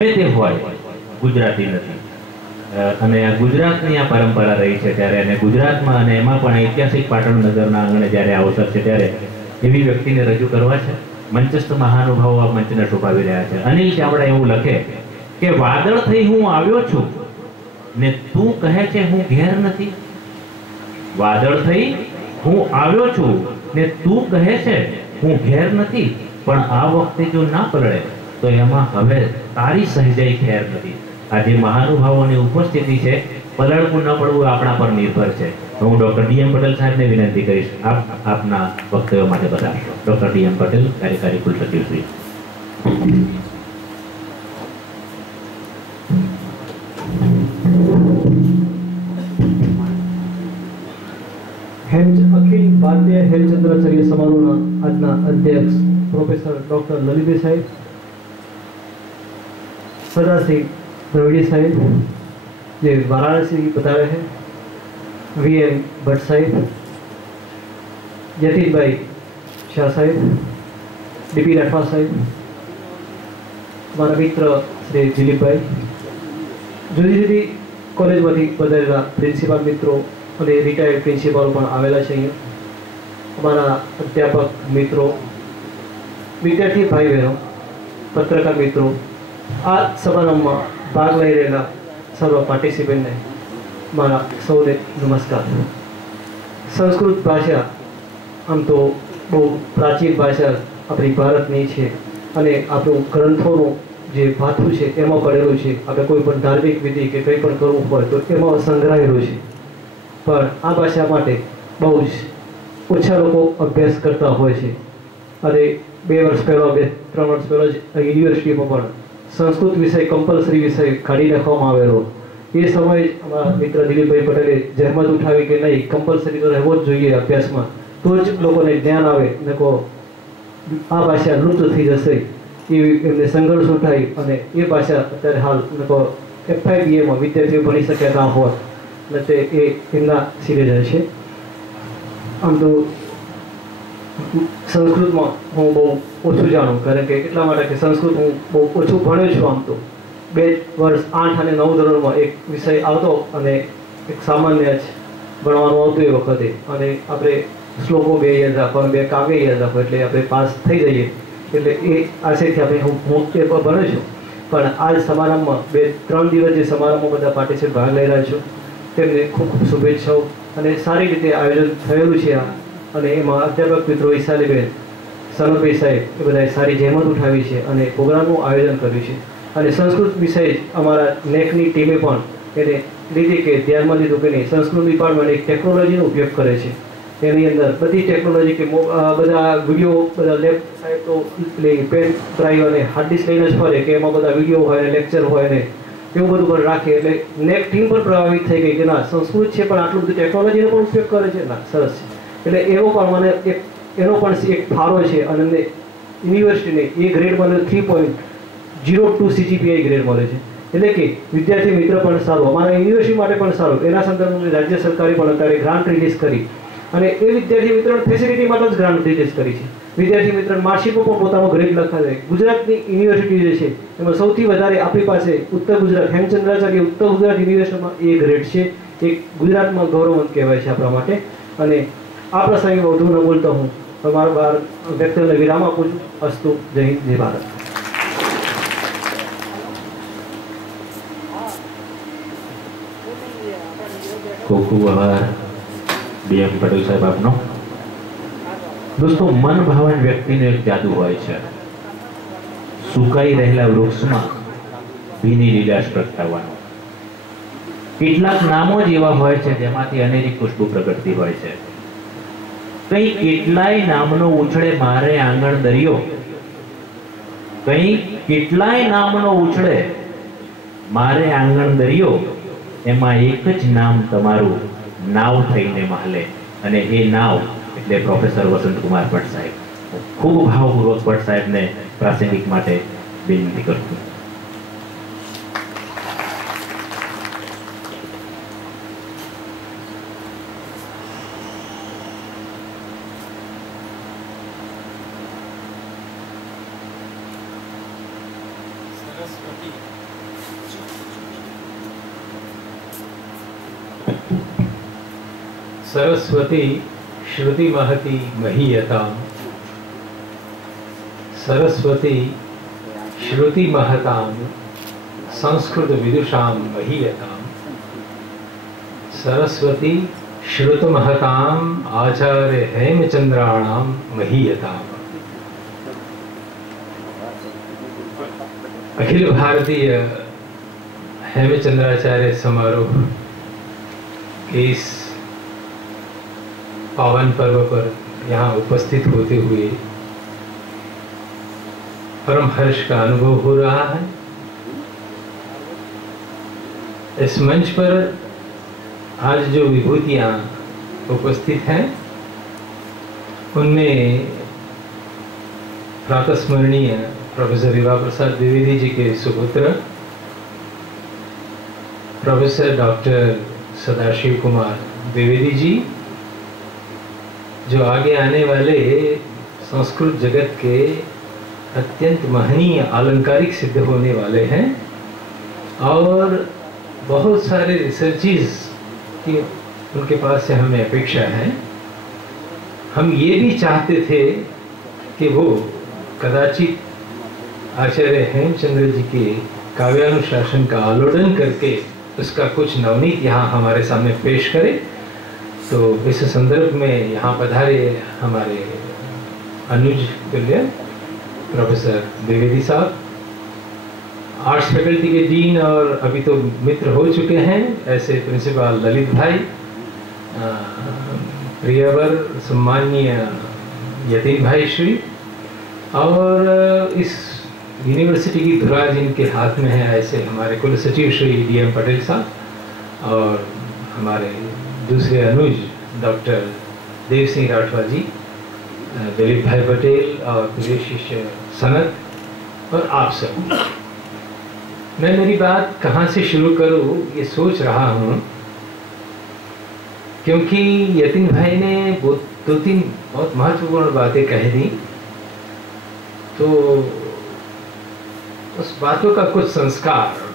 તે હોય ગુજરાતી નથી અને આ ગુજરાતની આ પરંપરા રહી છે ત્યારે અને ગુજરાતમાં અને એમાં પણ ઐતિહાસિક પાટણ નગરના આંગણે જ્યારે અવસર છે ત્યારે એવી વ્યક્તિને રજૂ કરવા છે મંચસ્થ મહાનુભાવો આ મંચને શોભાવી રહ્યા છે. અનિલ ચાવડા એવું લખે કે વાદળ થઈ હું આવ્યો છું ને તું કહે છે હું ઘેર નથી. વાદળ થઈ હું આવ્યો છું ને તું કહે છે હું ઘેર નથી, પણ આ વખતે જો ના પલળે તો એમાં હવે તારી સહેજાઈ ખેર નથી. આજે મહાનુભાવોની ઉપસ્થિતિ છે, પલળવું ન પડવું આપણા પર નિર્ભર છે. હું ડોક્ટર ડી.એમ. પટેલ સાહેબને વિનંતી કરીશ આપ આપના વક્તવ્ય માટે બતાવશો. ડોક્ટર ડી.એમ. પટેલ, કાર્યકારી કુલસચિવ શ્રી. અખિલ ભારતીય હેમચંદ્રાચાર્ય સમારોહના આજના અધ્યક્ષ પ્રોફેસર ડોક્ટર લલિતભાઈ સાહેબ, સદાશિવ દ્રવિડી સાહેબ જે वाराणसी पधारे हैं, वी.एम. भट्ट साहेब, यतीन भाई शाह साहेब, डी.पी. राठवा साहेब, મારા મિત્ર શ્રી દિલીપભાઈ, જુદી જુદી કોલેજમાંથી પધારેલા પ્રિન્સિપાલ મિત્રો અને રિટાયર્ડ પ્રિન્સિપાલ પણ આવેલા છે અહીંયા, અમારા અધ્યાપક મિત્રો, વિદ્યાર્થી ભાઈ બહેનો, પત્રકાર મિત્રો, આ સમારંભમાં ભાગ લઈ રહેલા સર્વ પાર્ટિસિપન્ટને મારા સૌને નમસ્કાર. સંસ્કૃત ભાષા આમ તો બહુ પ્રાચીન ભાષા આપણી ભારતની છે અને આપણું ગ્રંથોનું જે ભાથું છે એમાં પડેલું છે. આપણે કોઈ પણ ધાર્મિક વિધિ કે કંઈ પણ કરવું હોય તો એમાં સંગ્રહાયેલું છે. પણ આ ભાષા માટે બહુ જ ઓછા લોકો અભ્યાસ કરતા હોય છે અને 2 વર્ષ પહેલાં 2-3 વર્ષ પહેલાં જ યુનિવર્સિટીમાં પણ સંસ્કૃત વિષય કમ્પલસરી વિષય કાઢી નાખવામાં આવેલો. એ સમયે અમારા મિત્ર દિલીપભાઈ પટેલે જહેમત ઉઠાવી કે નહીં, કમ્પલસરી તો રહેવો જ જોઈએ અભ્યાસમાં, તો જ લોકોને જ્ઞાન આવે, ને કહો આ ભાષા લુપ્ત થઈ જશે એવી એમને સંઘર્ષ ઉઠાવી અને એ ભાષા અત્યારે હાલ કહો FIBAમાં વિદ્યાર્થીઓ ભણી શક્યા ના હોત ને તે એ એમના સિરે જાય છે. આમ તો સંસ્કૃતમાં હું બહુ ઓછું જાણું, કારણ કે એટલા માટે કે સંસ્કૃત હું બહુ ઓછું ભણ્યો છું. આમ તો 2 વર્ષ 8 અને 9 ધોરણમાં એક વિષય આવતો અને એક સામાન્ય જ ભણવાનું આવતું એ વખતે, અને આપણે શ્લોકો 2 યાદ રાખવા, 2 કાવ્ય યાદ રાખવા એટલે આપણે પાસ થઈ જઈએ. એટલે એ આશયથી આપણે હું એ ભણ્યો છું. પણ આજ સમારંભમાં 2-3 દિવસ જે સમારંભમાં બધા પાર્ટિસિપેટ ભાગ લઈ રહ્યા છો તેમને ખૂબ ખૂબ શુભેચ્છાઓ. અને સારી રીતે આયોજન થયેલું છે આ, અને એમાં અધ્યાપક મિત્રો ઈશાલીબેન, સનતભાઈ સાહેબ એ બધાએ સારી જહેમત ઉઠાવી છે અને પ્રોગ્રામનું આયોજન કર્યું છે. અને સંસ્કૃત વિષય અમારા નેકની ટીમે પણ એને લીધી કે ધ્યાનમાં લીધું કે નહીં, સંસ્કૃત ડિપાર્ટમેન્ટ એક ટેકનોલોજીનો ઉપયોગ કરે છે. એની અંદર બધી ટેકનોલોજી કે બધા વિડીયો, બધા લેબ સાહેબ તો પેન ડ્રાઈવ અને હાર્ડ ડિસ્ક લઈને જ ફરે કે એમાં બધા વિડીયો હોય ને લેક્ચર હોય ને એવું બધું પણ રાખે. એટલે નેક ટીમ પણ પ્રભાવિત થઈ ગઈ કે ના સંસ્કૃત છે પણ આટલું બધું ટેકનોલોજીનો પણ ઉપયોગ કરે છે, ના સરસ છે. એટલે એવો પણ મને એનો પણ એક ફાળો છે. અને યુનિવર્સિટીને એ ગ્રેડ મળે 3.02 CGPA ગ્રેડ મળે છે. એટલે કે વિદ્યાર્થી મિત્ર પણ સારું, અમારા યુનિવર્સિટી માટે પણ સારું. એના સંદર્ભમાં રાજ્ય સરકારે પણ અત્યારે ગ્રાન્ટ રિલીઝ કરી અને એ વિદ્યાર્થી મિત્રોને ફેસિલિટી માટે જ ગ્રાન્ટ રિલીઝ કરી છે. વિદ્યાર્થી મિત્ર માર્કશીટમાં પણ પોતાનો ગ્રેડ લખાવે. ગુજરાતની યુનિવર્સિટી જે છે એમાં સૌથી વધારે આપણી પાસે ઉત્તર ગુજરાત હેમચંદ્રાચાર્ય ઉત્તર ગુજરાત યુનિવર્સિટીમાં એ ગ્રેડ છે. એક ગુજરાતમાં ગૌરવવંત કહેવાય છે આપણા માટે. અને આ પ્રસંગે વધુ ન બોલતો હું તમારા વ્યક્તિને વિરામ આપું છું. અસ્તુ. જય હિન્દ, જય ભારત. ખૂબ ખૂબ આભાર ડી.એમ. પટેલ સાહેબ આપનો. દોસ્તો, મન ભાવન વ્યક્તિનો એક જાદુ હોય છે. સુકાઈ રહેલા વૃક્ષમાં ભીની લીલાશ પ્રગટાવવાનો. કેટલાક નામો જ એવા હોય છે જેમાંથી અનેરી ખુશ્બુ પ્રગટતી હોય છે. કઈ કેટલાય નામનો ઉછળે મારે આંગણ દરિયો, કઈ કેટલાય નામનો ઉછળે મારે આંગણ દરિયો, એમાં એક જ નામ તમારું નાવ થઈને મહાલે. અને એ નાવ એટલે પ્રોફેસર વસંતકુમાર ભટ્ટ સાહેબ. ખૂબ ભાવપૂર્વક ભટ્ટ સાહેબને પ્રાસંગિક માટે વિનંતી કરું છું. સરસ્વતી सरस्वती श्रुति महती महीयताम, सरस्वती श्रुति महताम संस्कृत विदुषाम महीयताम, सरस्वती श्रुत महताम आचार्य हेमचंद्राणाम महीयताम। अखिल भारतीय हेमचंद्राचार्य समारोह के इस पावन पर्व पर यहाँ उपस्थित होते हुए परम हर्ष का अनुभव हो रहा है। इस मंच पर आज जो विभूतियाँ उपस्थित हैं उनमें प्रातस्मरणीय प्रोफेसर विभा प्रसाद द्विवेदी जी के सुपुत्र प्रोफेसर डॉक्टर सदाशिव कुमार द्विवेदी जी, जो आगे आने वाले संस्कृत जगत के अत्यंत महनीय आलंकारिक सिद्ध होने वाले हैं और बहुत सारे रिसर्चेस की उनके पास से हमें अपेक्षा है। हम ये भी चाहते थे कि वो कदाचित आचार्य हेमचंद्र जी के काव्यानुशासन का आलोडन करके उसका कुछ नवनीत यहाँ हमारे सामने पेश करे। तो इस संदर्भ में यहाँ पधारे हमारे अनुज तुल्य प्रोफेसर द्विवेदी साहब, आर्ट्स फैकल्टी के डीन और अभी तो मित्र हो चुके हैं ऐसे प्रिंसिपल ललित भाई, प्रियवर सम्माननीय यतीन भाई श्री, और इस यूनिवर्सिटी की धुरा जिनके हाथ में है ऐसे हमारे कुल सचिव श्री DM पटेल साहब, और हमारे दूसरे अनुज डॉक्टर देव सिंह राठवा जी, दिलीप भाई पटेल और प्रिय शिष्य सनत और आप सब। मैं मेरी बात कहाँ से शुरू करूँ ये सोच रहा हूँ, क्योंकि यतीन भाई ने दो तीन बहुत महत्वपूर्ण बातें कह दी, तो उस बातों का कुछ संस्कार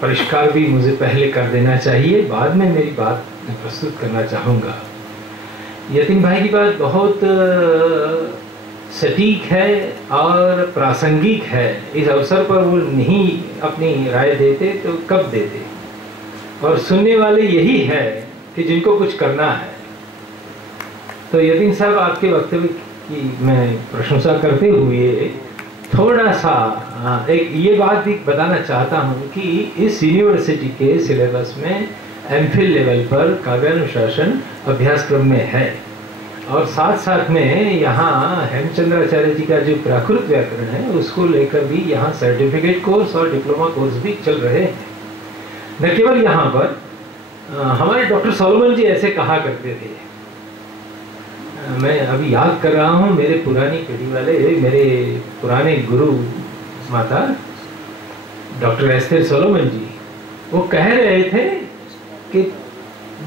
परिष्कार भी मुझे पहले कर देना चाहिए, बाद में मेरी बात प्रस्तुत करना चाहूँगा। यतीन भाई की बात बहुत सटीक है और प्रासंगिक है। इस अवसर पर वो नहीं अपनी राय देते तो कब देते, और सुनने वाले यही है कि जिनको कुछ करना है। तो यतीन साहब, आपके वक्तव्य की मैं प्रशंसा करते हुए थोड़ा सा एक ये बात भी बताना चाहता हूँ कि इस यूनिवर्सिटी के सिलेबस में MPhil लेवल पर काव्यानुशासन अभ्यासक्रम में है, और साथ साथ में यहाँ हेमचंद्राचार्य जी का जो प्राकृत व्याकरण है उसको लेकर भी यहाँ सर्टिफिकेट कोर्स और डिप्लोमा कोर्स भी चल रहे हैं। न केवल यहाँ पर हमारे डॉक्टर सोलोमन जी ऐसे कहा करते थे, मैं अभी याद कर रहा हूँ, मेरे पुरानी पीढ़ी वाले मेरे पुराने गुरु माता डॉक्टर एस्थर सोलोमन जी, वो कह रहे थे कि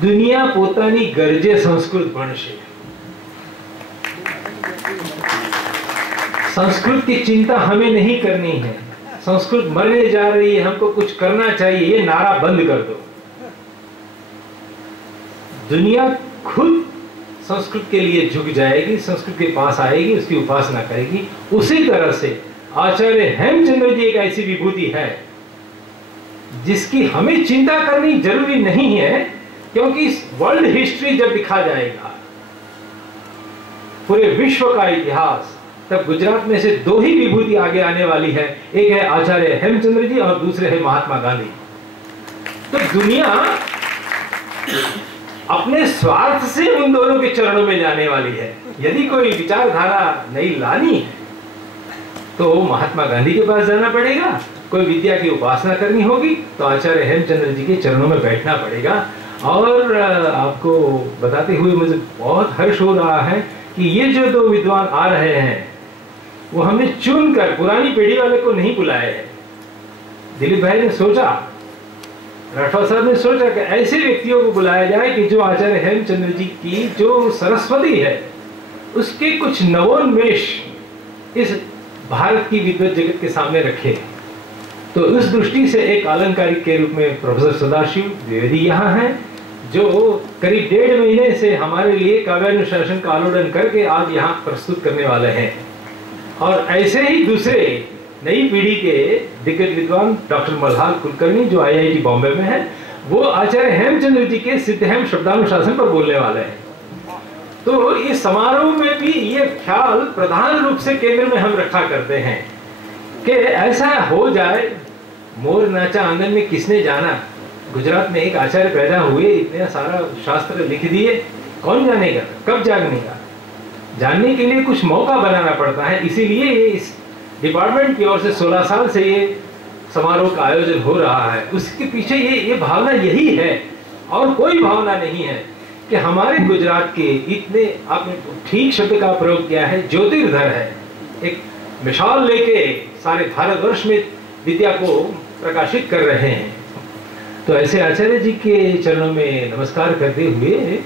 दुनिया पोतानी गरजे संस्कृत भणशे। संस्कृत की चिंता हमें नहीं करनी है, संस्कृत मरने जा रही है, हमको कुछ करना चाहिए, ये नारा बंद कर दो। दुनिया खुद संस्कृत के लिए झुक जाएगी, संस्कृत के पास आएगी, उसकी उपासना करेगी। उसी तरह से आचार्य हेमचंद्र जी एक ऐसी विभूति है जिसकी हमें चिंता करनी जरूरी नहीं है, क्योंकि वर्ल्ड हिस्ट्री जब लिखा जाएगा पूरे विश्व का इतिहास, तब गुजरात में से दो ही विभूति आगे आने वाली है, एक है आचार्य हेमचंद्र जी और दूसरे है महात्मा गांधी। तो दुनिया अपने स्वार्थ से उन दोनों के चरणों में जाने वाली है। यदि कोई विचारधारा नहीं लानी है तो महात्मा गांधी के पास जाना पड़ेगा, कोई विद्या की उपासना करनी होगी तो आचार्य हेमचंद्र जी के चरणों में बैठना पड़ेगा। और आपको बताते हुए मुझे बहुत हर्ष हो रहा है कि ये जो दो विद्वान आ रहे हैं वो हमने चुनकर पुरानी पीढ़ी वाले को नहीं बुलाए हैं। दिलीप भाई ने सोचा, राठवा साहब ने सोचा कि ऐसे व्यक्तियों को बुलाया जाए कि जो आचार्य हेमचंद्र जी की जो सरस्वती है उसके कुछ नवोन्मेष इस भारत की विद्वत जगत के सामने रखे। तो उस दृष्टि से एक अलंकारिक के रूप में प्रोफेसर सदाशिव द्विवेदी यहाँ हैं, जो करीब 1.5 महीने से हमारे लिए काव्यानुशासन का आलोडन करके आज यहाँ प्रस्तुत करने वाले हैं। और ऐसे ही दूसरे नई पीढ़ी के दिग्गज विद्वान डॉक्टर मल्हार कुलकर्णी जो IIT बॉम्बे में है, वो आचार्य हेमचंद्र जी के सिद्धहेम शब्दानुशासन पर बोलने वाले हैं। तो इस समारोह में भी ये ख्याल प्रधान रूप से केंद्र में हम रखा करते हैं कि ऐसा हो जाए, मोर नाचा आंगन में किसने जाना, गुजरात में एक आचार्य पैदा हुए, इतने सारा शास्त्र लिख दिए, कौन जानेगा, कब जानेगा? जानने के लिए कुछ मौका बनाना पड़ता है। इसीलिए ये इस डिपार्टमेंट की ओर से 16 साल से ये समारोह का आयोजन हो रहा है। उसके पीछे ये भावना यही है और कोई भावना नहीं है कि हमारे गुजरात के इतने, आपने ठीक शब्द का प्रयोग किया है, ज्योतिर्धर है, एक मिसाल लेके सारे भारतवर्ष में विद्या को प्रकाशित कर रहे हैं। तो ऐसे आचार्य जी के चरणों में नमस्कार करते हुए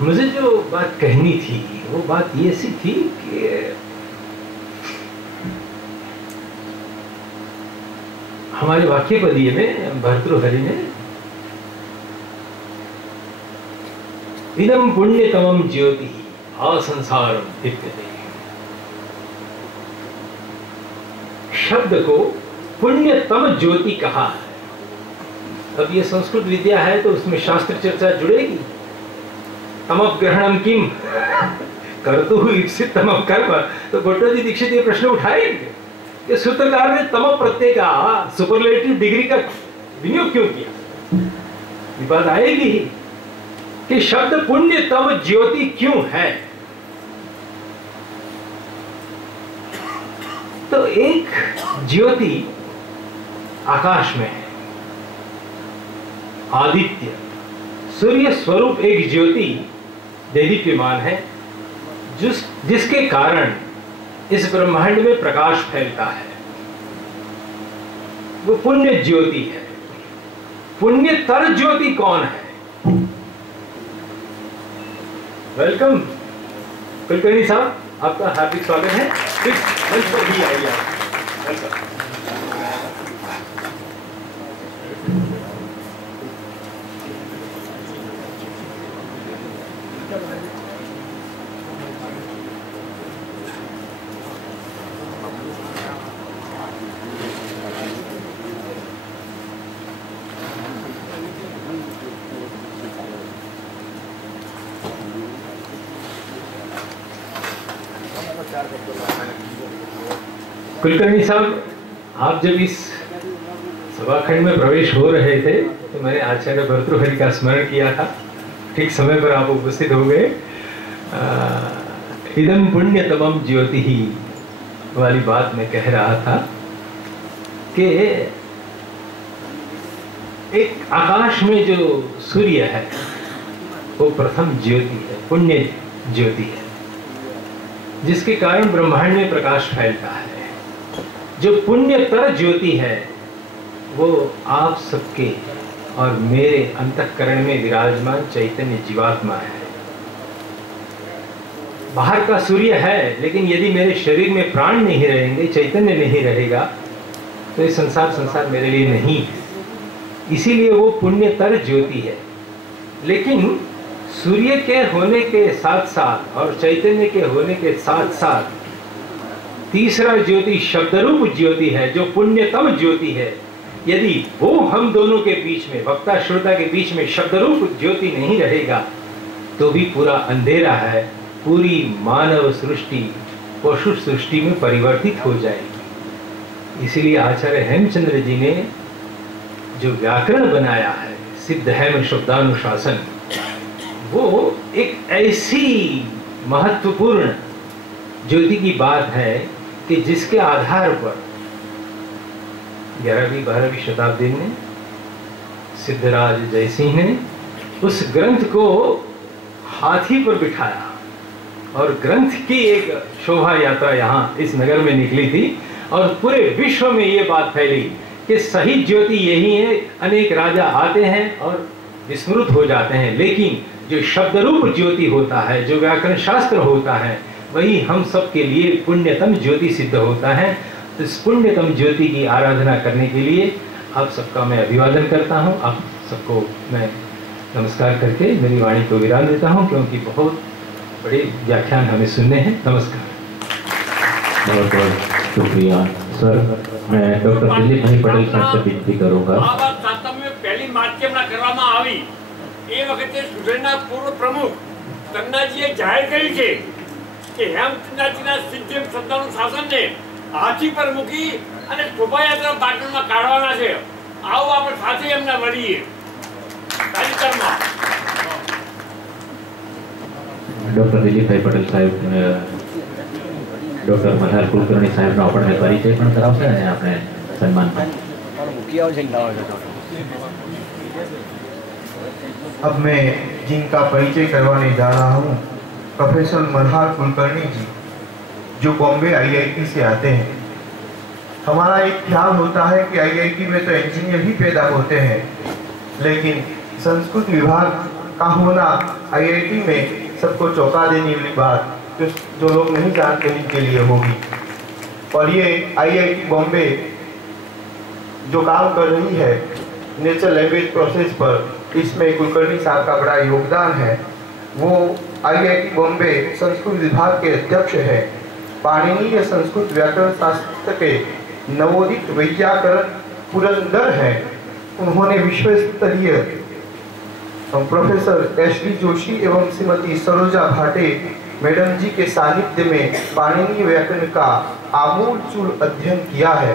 मुझे जो बात कहनी थी वो बात ये सी थी कि हमारे वाक्यपदीय में भर्तृहरि ने इदम पुण्यतमम ज्योति असंसारम इत्यते शब्द को पुण्यतम ज्योति कहा है। अब ये संस्कृत विद्या है तो उसमें शास्त्र चर्चा जुड़ेगी। तमग्रहणम किम कर्तु ईप्सित तमः कर्म, तो भट्टोजी दीक्षित ये प्रश्न उठाएंगे कि सूत्रकार ने तम प्रत्यय का सुपरलेटिव डिग्री का विनियोग क्यों किया। ये बात आएगी ही कि शब्द पुण्यतम ज्योति क्यों है। तो एक ज्योति आकाश में है, आदित्य सूर्य स्वरूप एक ज्योति देदीप्यमान है, जिसके कारण इस ब्रह्मांड में प्रकाश फैलता है। वो पुण्य ज्योति है। पुण्यतर ज्योति कौन है? वेलकम कुलकर्णी साहब, आपका हार्दिक स्वागत है। मंच पर भी आइए आप। वेलकम। कुलकर्णी साहब, आप जब इस सभाखंड में प्रवेश हो रहे थे तो मैंने आचार्य भर्तृहरि का स्मरण किया था। ठीक समय पर आप उपस्थित हो गए। इदम पुण्यतमम ज्योति ही वाली बात मैं कह रहा था कि एक आकाश में जो सूर्य है वो प्रथम ज्योति है, पुण्य ज्योति है, जिसके कारण ब्रह्मांड में प्रकाश फैलता है। जो पुण्यतर ज्योति है वो आप सबके और मेरे अंतःकरण में विराजमान चैतन्य जीवात्मा है। बाहर का सूर्य है, लेकिन यदि मेरे शरीर में प्राण नहीं रहेंगे, चैतन्य नहीं रहेगा, तो ये संसार मेरे लिए नहीं है। इसीलिए वो पुण्यतर ज्योति है। लेकिन सूर्य के होने के साथ साथ और चैतन्य के होने के साथ साथ तीसरा ज्योति शब्दरूप ज्योति है, जो पुण्यतम ज्योति है। यदि वो हम दोनों के बीच में, वक्ता श्रोता के बीच में शब्दरूप ज्योति नहीं रहेगा तो भी पूरा अंधेरा है। पूरी मानव सृष्टि पशु सृष्टि में परिवर्तित हो जाएगी। इसलिए आचार्य हेमचंद्र जी ने जो व्याकरण बनाया है, सिद्धहेम शब्दानुशासन, वो एक ऐसी महत्वपूर्ण ज्योति की बात है कि जिसके आधार पर 11वीं-12वीं शताब्दी में सिद्धराज जयसिंह ने उस ग्रंथ को हाथी पर बिठाया और ग्रंथ की एक शोभा यात्रा यहाँ इस नगर में निकली थी और पूरे विश्व में ये बात फैली कि सही ज्योति यही है। अनेक राजा आते हैं और विस्मृत हो जाते हैं, लेकिन जो शब्दरूप ज्योति होता है, जो व्याकरण शास्त्र होता है, वही हम सब के लिए पुण्यतम ज्योति सिद्ध होता है। तो इस पुण्यतम ज्योति की आराधना करने के लिए आप सबका मैं अभिवादन करता हूँ। आप सबको मैं नमस्कार करके मेरी वाणी को विराम देता हूँ, क्योंकि बहुत बड़े व्याख्यान हमें सुनने हैं। नमस्कार। बहुत बहुत शुक्रिया सर। मैं डॉक्टर दिलीप भाई पटेल साहब से विनती करूँगा। પહેલી માધ્યમના કરવામાં આવી એ વખતે સુધીરના પૂર્વ પ્રમુખ કન્નાજીએ જાહેર કર્યું છે કે હેમચંદ્રાજીના સિદ્ધેમ સત્તાનું શાસનને હાથી પર મૂકી અને શોભાયાત્રા પાટણમાં કાઢવાના છે। આવો આપણે સાથે એમના મળીએ તાજેતરમાં। ડૉક્ટર દિલીપભાઈ પટેલ સાહેબ ડૉક્ટર મલ્હાર કુલકર્ણી સાહેબનો આપણને પરિચય પણ કરાવશે અને આપણે સન્માન પણ। अब मैं जिनका परिचय करवाने जा रहा हूँ, प्रोफेसर मल्हार कुलकर्णी जी, जो बॉम्बे आईआईटी से आते हैं। हमारा एक ख्याल होता है कि आईआईटी में तो इंजीनियर ही पैदा होते हैं, लेकिन संस्कृत विभाग का होना आईआईटी में सबको चौंका देने वाली बात जो लोग नहीं जानते उनके लिए होगी। और ये आईआईटी बॉम्बे जो काम कर रही है नेचुरल लैंग्वेज प्रोसेस पर, इसमें कुलकर्णी साहब का बड़ा योगदान है। वो आईआईटी बॉम्बे संस्कृत विभाग के अध्यक्ष है। पाणिनीय संस्कृत व्याकरण शास्त्र के नवोदित वैयाकरण पुरंदर हैं। उन्होंने विश्व स्तरीय प्रोफेसर एस.डी. जोशी एवं श्रीमती सरोजा भाटे मैडम जी के सानिध्य में पाणिनीय व्याकरण का आमूलचूल अध्ययन किया है।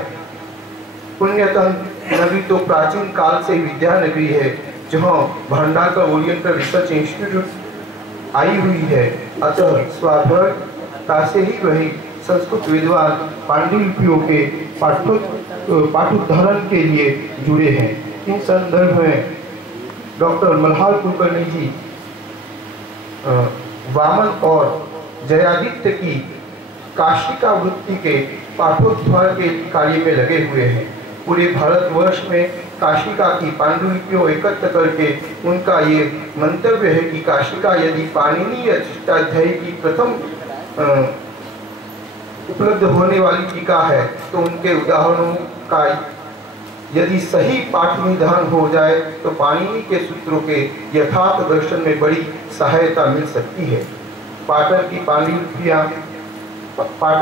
पुण्यतम नगरी तो प्राचीन काल से विद्या नगरी है, जहाँ भंडारकर ओरिएंटल रिसर्च इंस्टीट्यूट आई हुई है। अतः स्वाभाविकता से ही वही संस्कृत विद्वान पांडुलिपियों के पाठोद्धारण के लिए जुड़े हैं। इन संदर्भ में डॉक्टर मल्हार कुलकर्णी जी वामन और जयादित्य की काशिका वृत्ति के पाठोद्धार के कार्य में लगे हुए हैं। पूरे भारतवर्ष में काशिका की पांडुलिपियों एकत्र करके उनका ये मंतव्य है कि काशिका यदि पाणिनीय अष्टाध्यायी की प्रथम उपलब्ध होने वाली टीका है, तो उनके उदाहरणों का यदि सही पाठ निधान हो जाए तो पाणिनि के सूत्रों के यथार्थ दर्शन में बड़ी सहायता मिल सकती है। पाटन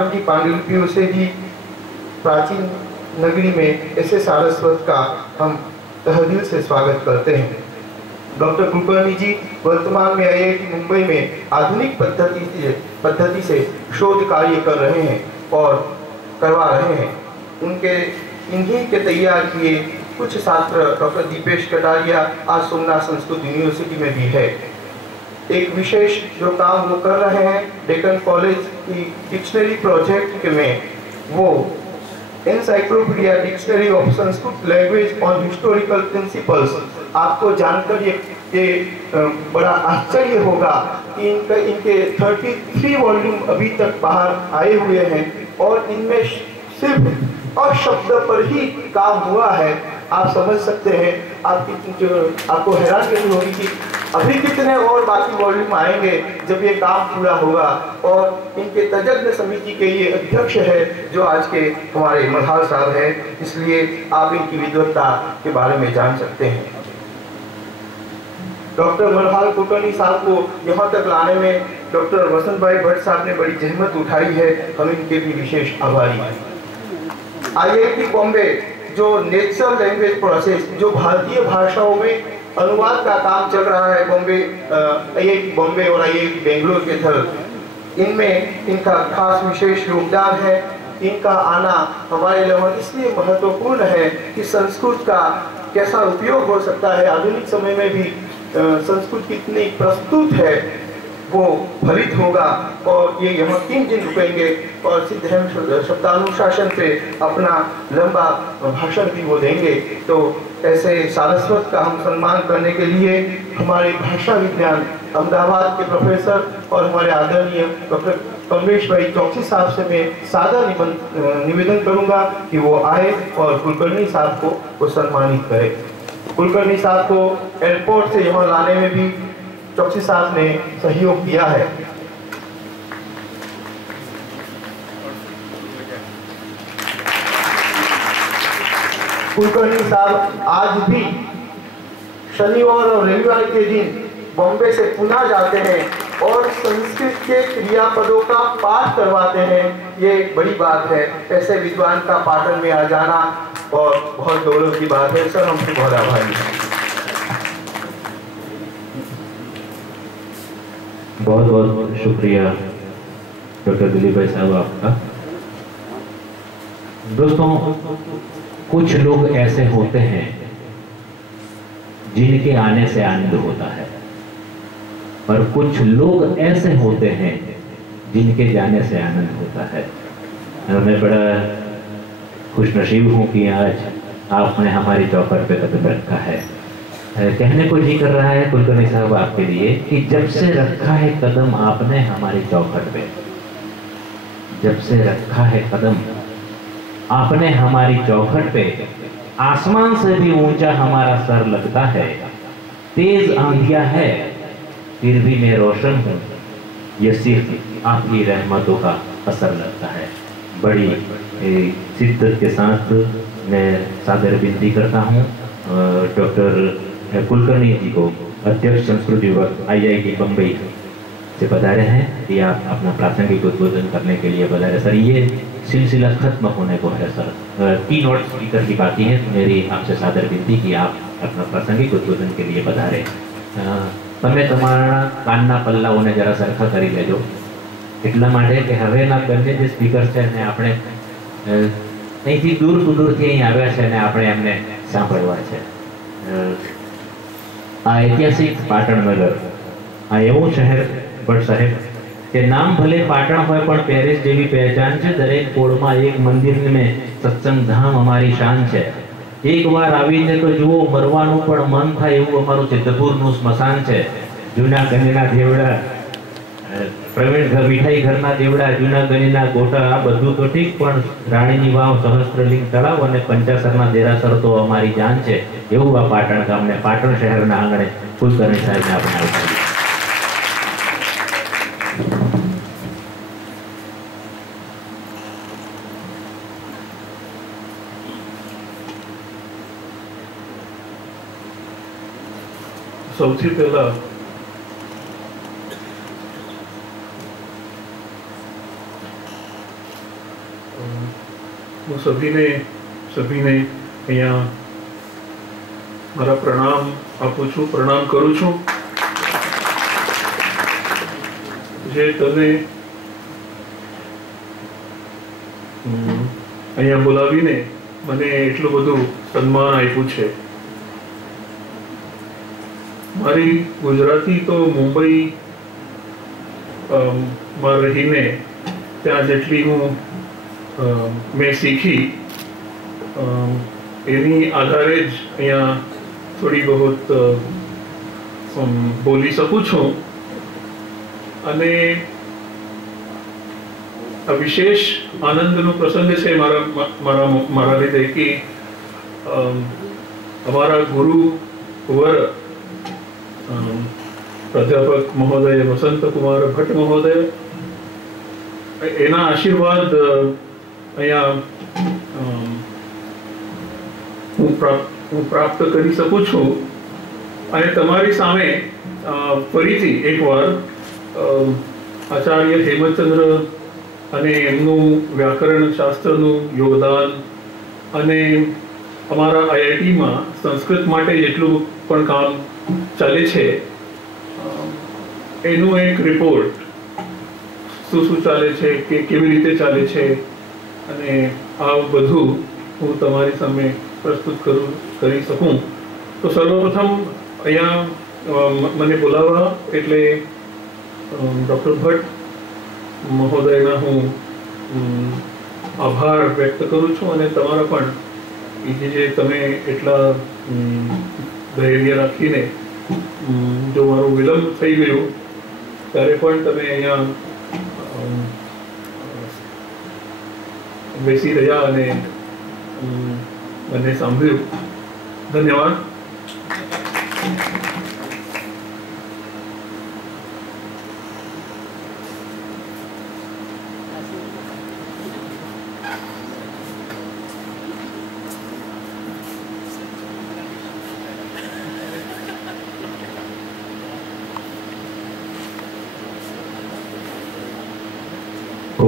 की पांडुलिपियों से भी प्राचीन नगरी में ऐसे सारस्वत का हम तहदिल से स्वागत करते हैं। डॉक्टर कुलकर्णी जी वर्तमान में आईआईटी मुंबई में आधुनिक पद्धति से शोध कार्य कर रहे हैं और करवा रहे हैं। उनके इन्हीं के तैयार किए कुछ छात्र डॉक्टर दीपेश कटारिया आज सोमनाथ संस्कृत यूनिवर्सिटी में भी है। एक विशेष जो काम वो कर रहे हैं डेक्कन कॉलेज की डिक्शनरी प्रोजेक्ट में, वो encyclopedia dictionary of Sanskrit language on historical principles. आपको जानकर ये बड़ा आश्चर्य होगा कि इनके 33 वॉल्यूम अभी तक बाहर आए हुए हैं और इनमें सिर्फ अशब्द पर ही काम हुआ है। आप समझ सकते हैं, आपको हैरानी होगी कि अभी कितने और बाकी वॉल्यूम आएंगे जब ये काम पूरा होगा। और इनके तज्ञ समिति के ये अध्यक्ष है जो आज के हमारे मल्हार साहब हैं, इसलिए आप इनकी विद्वत्ता के बारे में जान सकते हैं। डॉक्टर मल्हार कुलकर्णी साहब को यहाँ तक लाने में डॉक्टर वसंत भाई भट्ट साहब ने बड़ी जहमत उठाई है, हम इनके भी विशेष आभारी हैं। आईआईटी बॉम्बे जो नेचुरल लैंग्वेज प्रोसेस, जो भारतीय भाषाओं में अनुवाद का काम चल रहा है बॉम्बे, आईआईटी बॉम्बे और आईआईटी बेंगलोर के तरफ, इनमें इनका खास विशेष योगदान है। इनका आना हमारे लिए इसलिए महत्वपूर्ण है कि संस्कृत का कैसा उपयोग हो सकता है, आधुनिक समय में भी संस्कृत कितनी प्रस्तुत है वो फलित होगा। और ये यहाँ 3 दिन रुकेंगे और सिद्धहेम शब्दानुशासन पे अपना लंबा भाषण भी वो देंगे। तो ऐसे सारस्वत का हम सम्मान करने के लिए हमारे भाषा विज्ञान अहमदाबाद के प्रोफेसर और हमारे आदरणीय डॉक्टर कमलेश भाई चौकसी साहब से मैं सादा निवेदन करूंगा कि वो आए और कुलकर्णी साहब को वो सम्मानित करें। कुलकर्णी साहब को एयरपोर्ट से यहाँ लाने में भी चौकसी साहब ने सहयोग किया है। कुलकर्णी साहब आज भी शनिवार और रविवार के दिन बॉम्बे से पुणे जाते हैं और संस्कृत के क्रियापदों का पाठ करवाते हैं। ये एक बड़ी बात है, ऐसे विद्वान का पाटन में आ जाना और बहुत गौरव की बात है। सर, हमसे बहुत आभारी हैं। बहुत बहुत शुक्रिया डॉक्टर दिलीप भाई साहब आपका। दोस्तों, कुछ लोग ऐसे होते हैं जिनके आने से आनंद होता है, और कुछ लोग ऐसे होते हैं जिनके जाने से आनंद होता है। और मैं बड़ा खुशनसीब हूँ कि आज आपने हमारी चौखट पे कदम रखा है। कहने को जी कर रहा है कुलकर्णी साहब आपके लिए कि जब से रखा है कदम आपने हमारी चौखट पे, जब से रखा है कदम आपने हमारी चौखट पे, आसमान से भी ऊंचा हमारा सर लगता है। तेज आंधिया है फिर भी मैं रोशन हूँ, ये सिर्फ आपकी रहमतों का असर लगता है। बड़ी शिद्दत के साथ मैं सादर विनती करता हूँ डॉक्टर कुलकर्णी जी को, अध्यक्ष संस्कृत विभाग IIT बम्बई से पधारे हैं कि आप अपना प्रासंगिक उद्बोधन करने के लिए पधारे। सर, ये सिलसिला खत्म होने को है सर, कीनोट स्पीकर की बाकी है, तो मेरी आपसे सादर विनती कि आप अपना प्रासंगिक उद्बोधन के लिए पधारे। તમે તમારા કાનના પલ્લાઓને જરા સરખા કરી લેજો, એટલા માટે કે હવેના બંને જે સ્પીકર છે ને આપણે અહીંથી દૂર સુદૂરથી અહીં આવ્યા છે ને આપણે એમને સાંભળવા છે। આ ઐતિહાસિક પાટણનગર, આ એવું શહેર ભટ્ટ સાહેબ કે નામ ભલે પાટણ હોય પણ પેરિસ જેવી પહેચાન છે। દરેક કોળમાં એક મંદિર में સત્સંગ ધામ અમારી શાન છે। एक बार आवीने तो जुओ, मरवानुं पण मन थाय एवुं अमारुं सिद्धपुरनुं स्मशान छे। जूना गणीना देवड़ा, प्रवीण मिठाई घरना देवड़ा, जूना गणीना गोटा, आ बधुं तो ठीक, पण राणीनी वाव, सहस्त्रलिंग तळाव अने पंचासरना देरासर तो अमारी जान छे। एवुं आ पाटण गामने, पाटण शहेरना आंगणे कुलकर्णी साहेबने आपणे आवकार्या। સૌથી પહેલા હું સભીને અહીંયા મારા પ્રણામ આપું છું, પ્રણામ કરું છું। જે તમે અહીંયા બોલાવીને મને એટલું બધું સન્માન આપ્યું છે। મારી ગુજરાતી તો મુંબઈ માં રહીને ત્યાં જેટલી હું મેં શીખી એની આધારે જ અહીંયા થોડી બહુત બોલી શકું છું। અને આ વિશેષ આનંદનો પ્રસંગ છે મારા લીધે કે અમારા ગુરુવર प्राध्यापक महोदय वसंत कुमार भट्ट महोदय एना आशीर्वाद अहींया હું પ્રાપ્ત કરી શકું છું। અને તમારી સામે ફરીથી એકવાર આચાર્ય હેમચંદ્ર અને એમનું વ્યાકરણ શાસ્ત્રનું યોગદાન અને અમારા IITમાં સંસ્કૃત માટે જેટલું પણ કામ ચાલે છે એનું એક રિપોર્ટ, શું ચાલે છે, કે કેવી રીતે ચાલે છે, અને આ બધું હું તમારી સામે પ્રસ્તુત કરી શકું। તો સર્વપ્રથમ અહીંયા મને બોલાવવા એટલે ડૉક્ટર ભટ્ટ મહોદયના હું આભાર વ્યક્ત કરું છું। અને તમારા પણ જે તમે એટલા ધૈર્ય રાખીને જો મારું વિલંબ થઈ ગયું ત્યારે પણ તમે અહીંયા બેસી રહ્યા અને મને સાંભળ્યું। ધન્યવાદ।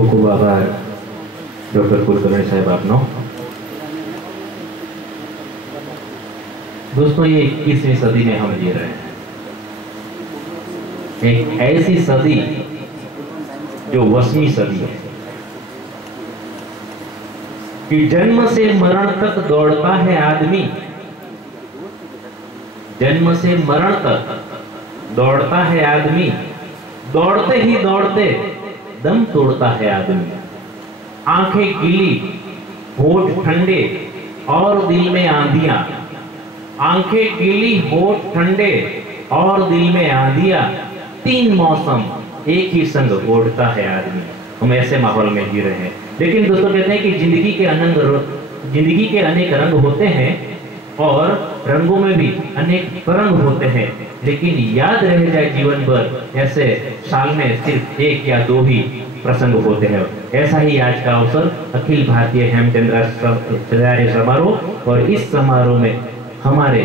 ખૂબ ખૂબ આભાર ડૉક્ટર કુલકર્ણી સાહેબ આપનો। दोस्तों, ये 21वीं सदी में हम जी रहे हैं, एक ऐसी सदी जो 20वीं सदी है कि जन्म से मरण तक दौड़ता है आदमी, जन्म से मरण तक दौड़ता है आदमी, दौड़ते ही दौड़ते दम तोड़ता है आदमी। आंखें गीली, होठ ठंडे और दिल में आंधियां, आंखें गीली, होठ ठंडे और दिल में आंधियां, तीन मौसम एक ही संग ओढ़ता है आदमी। हम ऐसे माहौल में जी रहे हैं। लेकिन दोस्तों, कहते हैं कि जिंदगी के अनेक रंग होते हैं और रंगों में भी अनेक रंग होते हैं, लेकिन याद रह जाए जीवन भर ऐसे साल में सिर्फ एक या दो ही प्रसंग होते हैं। ऐसा ही आज का अवसर अखिल भारतीय हेमचंद्राचार्य समारोह, और इस समारोह में हमारे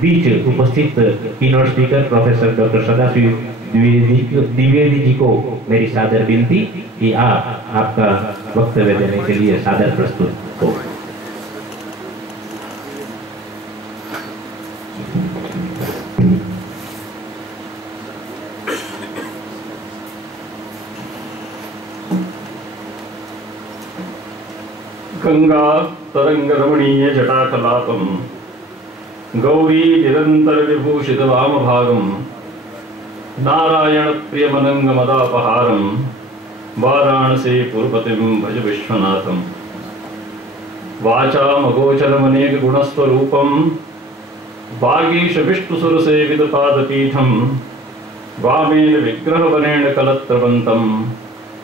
बीच उपस्थित keynote speaker professor doctor Sadashiv Dwivedi ji को मेरी सादर विनती कि आप आपका वक्तव्य देने के लिए सादर प्रस्तुत हो। गंगा तरंग रमणीय जटाकलापम गौरी निरंतर विभूषित वाम भागम नारायण प्रियमनंग मदापहारम वाराणसी पुरपतिम भज विश्वनाथम वाचा मगोचरमनेक गुणस्वरूपम वागीश विष्णुसुर सेवित पादपीठम वामेन विग्रहवनेन कलत्रवंतम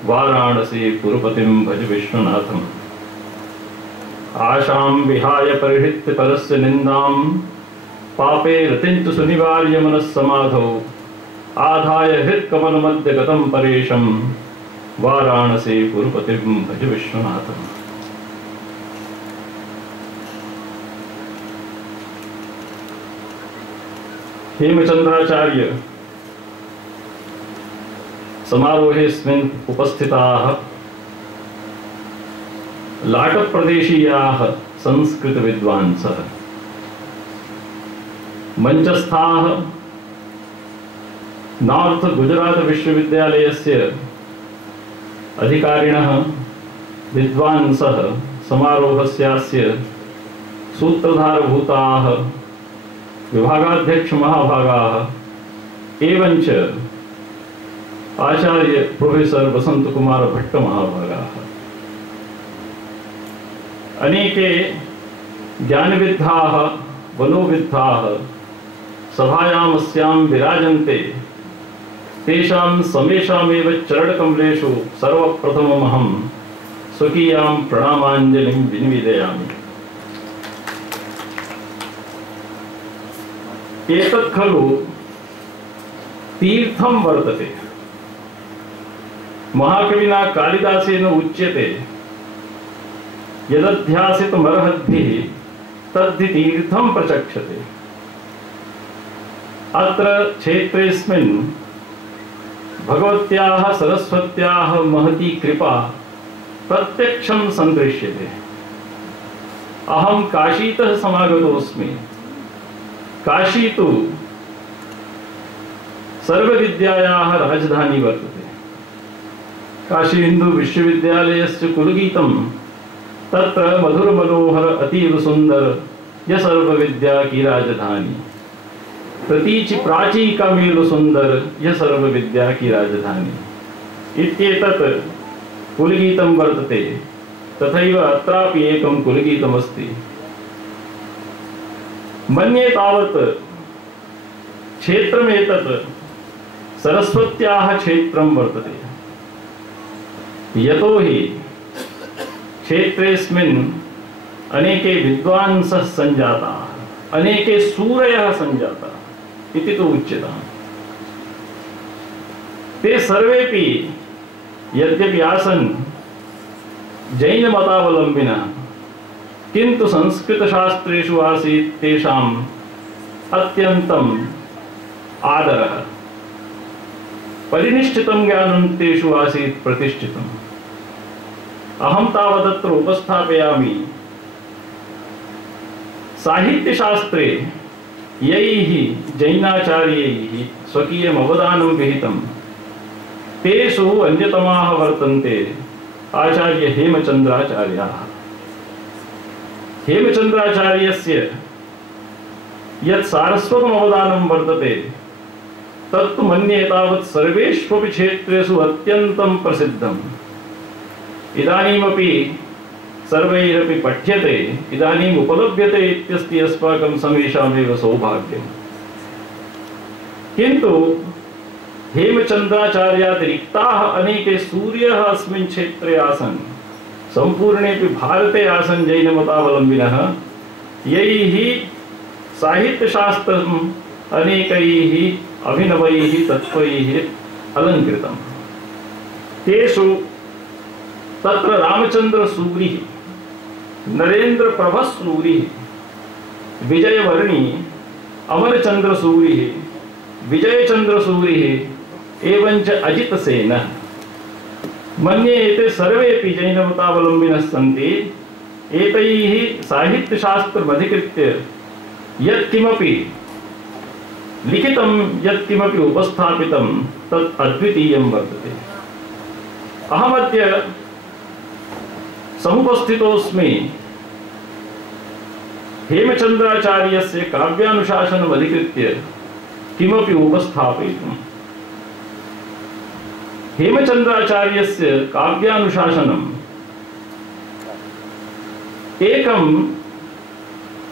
वाराणसी पुरपतिम भज विश्वनाथम आशां विहाय परिहृत्य परस्य निंदां पापे रतिंतु सुनिवार्य मनस्समाधौ आधाय हृत्कमल मध्य गतं परेशं वाराणसी पुरपतिं भज विश्वनाथम्। हेमचंद्राचार्य समारोहेऽस्मिन् उपस्थिताः लाटप प्रदेशीयाः संस्कृत विद्वांसः, मंचस्थाः नॉर्थ गुजरात विश्वविद्यालयस्य अधिकारिणः विद्वांसः समारोहस्यास्य सूत्रधारभूताः विभागाध्यक्ष महाभागाः एवंच आचार्य प्रोफेसर वसंत कुमार भट्ट महाभागाः, अनेके ज्ञानविद्धाः वनोविद्धाः सभायामस्यां विराजन्ते, तेषां समेषामेव चरणकमलेषु सर्वप्रथममहं स्वकीयां प्रणामाञ्जलिं विनिवेदयामि। एतत् खलु तीर्थं वर्तते। महाकविना कालिदासेन उच्यते यदध्यासितमर्हद्भिः तद्धि तीर्थं प्रचक्षते। अत्र क्षेत्रेऽस्मिन् भगवत्याः सरस्वत्याः महती कृपा प्रत्यक्षं सन्दृश्यते। अहं काशीतः समागतोऽस्मि। काशी तु सर्वविद्यायाः राजधानी वर्तते। काशी हिंदू विश्वविद्यालयस्य कुलगीतं तत्र मधुर मनोहर अतीव सुंदर यह सर्वविद्या की राजधानी, प्रतीचि प्राची का मेल सुंदर यह सर्वविद्या की राजधानी इत्येतत् कुलगीतं वर्तते। तथैव अत्रापि एकं कुलगीतमस्ति। मन्ये तावत् क्षेत्रमेतत् सरस्वत्याः क्षेत्रं वर्तते। यतो हि क्षेत्रेऽस्मिन् अनेके विद्वांसः सञ्जाताः, अनेके सूरयः सञ्जाताः इति तु उच्यताम्। ते सर्वेपि यद्यपि आसन् जैनमतावलम्बिनः, किन्तु संस्कृतशास्त्रेषु आसीत् तेषाम् अत्यन्तम् आदरः। परिनिष्ठितं ज्ञानं तेषु आसीत् प्रतिष्ठितम्। अहम तावदत्र उपस्थापयामि साहित्यशास्त्रे यैः जैनाचार्यैः स्वकीयम् अवदानं विहितं तेषु अन्यतमाः वर्तन्ते आचार्य हेमचन्द्राचार्याः। हेमचन्द्राचार्यस्य यत् सारस्वतम् अवदानं वर्तते तत्तु मन्ये तावत् सर्वेष्वपि क्षेत्रेषु अत्यन्तं प्रसिद्धम्। इदानीमपि सर्वैरपि पठ्यते, इदानीम् उपलभ्यते इत्यस्ति अस्माकं समेषामेव सौभाग्यम्। किन्तु हेमचन्द्राचार्यातिरिक्ताः अनेके सूर्यः अस्मिन् क्षेत्रे आसन्, सम्पूर्णेऽपि भारते आसन् जैनमतावलम्बिनः, यैः साहित्यशास्त्रम् अनेकैः अभिनवैः तत्त्वैः अलङ्कृतम्। तेषु तत्र रामचन्द्रसूरिः, नरेन्द्रप्रभसूरिः, विजयवर्णी, अमरचन्द्रसूरिः, विजयचन्द्रसूरिः एवञ्च अजितसेनः, मन्ये एते सर्वेपि जैनमतावलम्बिनः सन्ति। एतैः साहित्यशास्त्रमधिकृत्य यत्किमपि लिखितं, यत्किमपि उपस्थापितं तत् अद्वितीयं वर्तते। अहमद्य समुपस्थितोऽस्मि हेमचन्द्राचार्यस्य काव्यानुशासनम् अधिकृत्य किमपि उपस्थापयितुम्। हेमचन्द्राचार्यस्य काव्यानुशासनम्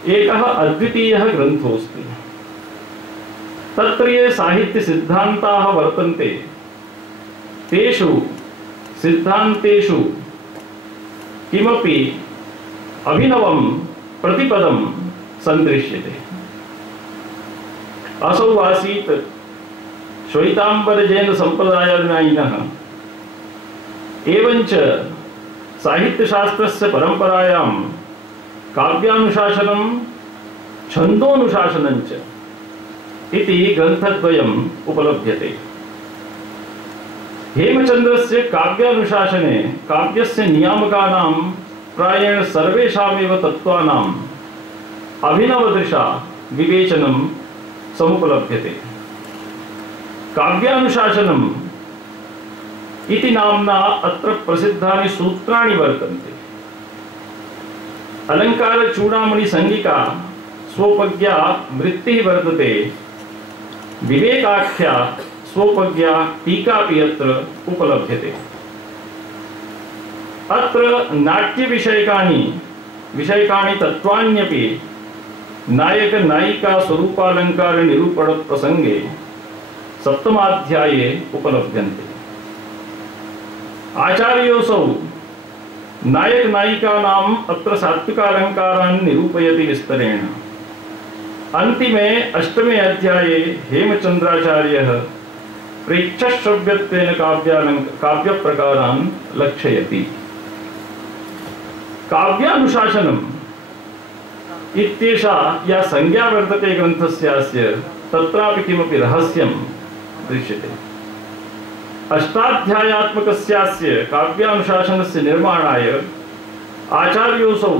एकः अद्वितीयः ग्रन्थोऽस्ति। तत्र ये साहित्यसिद्धान्ताः वर्तन्ते तेषु सिद्धान्तेषु किमपि अभिनवं प्रतिपदं सन्दृश्यते। असौ आसीत् श्वेताम्बरजैन सम्प्रदायानुयायिनः, एवञ्च साहित्यशास्त्रस्य परम्परायां काव्यानुशासनं छन्दोनुशासनं च इति ग्रन्थद्वयम् उपलभ्यते। हेमचन्द्रस्य काव्यानुशासने काव्यस्य नियामकानां प्रायेण सर्वेषामेव तत्त्वानाम् अभिनवदृशा विवेचनं समुपलभ्यते। काव्यानुशासनम् इति नाम्ना अत्र प्रसिद्धानि सूत्राणि वर्तन्ते। अलङ्कारचूडामणिसंज्ञिका स्वोपज्ञा वृत्तिः वर्तते, विवेकाख्या स्वोपज्ञा टीकापि अत्र उपलभ्यते। अत्र नाट्यविषयकानि तत्त्वान्यपि नायक नायिका स्वरूपालंकार निरूपण प्रसंगे सप्तमाध्याये उपलभ्यन्ते। आचार्योऽसौ नायक नायिकानाम् अत्र सात्विकालंकारान् निरूपयति विस्तरेण। अन्तिमे अष्टमे अध्याये हेमचन्द्राचार्यः प्रेक्षश्रव्यत्वेन काव्यप्रकारान् लक्षयति। काव्यानुशासनम् इत्येषा या संज्ञा वर्तते ग्रन्थस्यास्य, तत्रापि किमपि रहस्यं दृश्यते। अष्टाध्यायात्मकस्यास्य काव्यानुशासनस्य निर्माणाय आचार्योऽसौ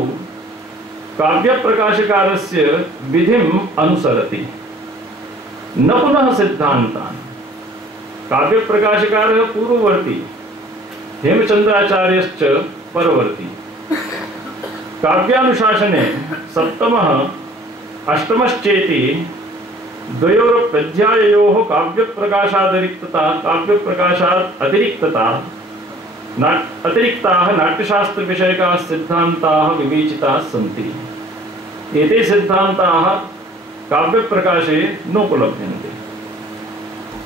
काव्यप्रकाशकारस्य विधिम् अनुसरति, न पुनः सिद्धान्तान्। काव्यप्रकाशकारः पूर्ववर्ती, हेमचन्द्राचार्यश्च परवर्ती। काव्यानुशासने सप्तमः अष्टमश्चेति द्वयोरप्यध्याययोः काव्यप्रकाशात् अतिरिक्ताः नाट्यशास्त्रविषयकाः सिद्धान्ताः विवेचिताः सन्ति। एते सिद्धान्ताः काव्यप्रकाशे नोपलभ्यन्ते।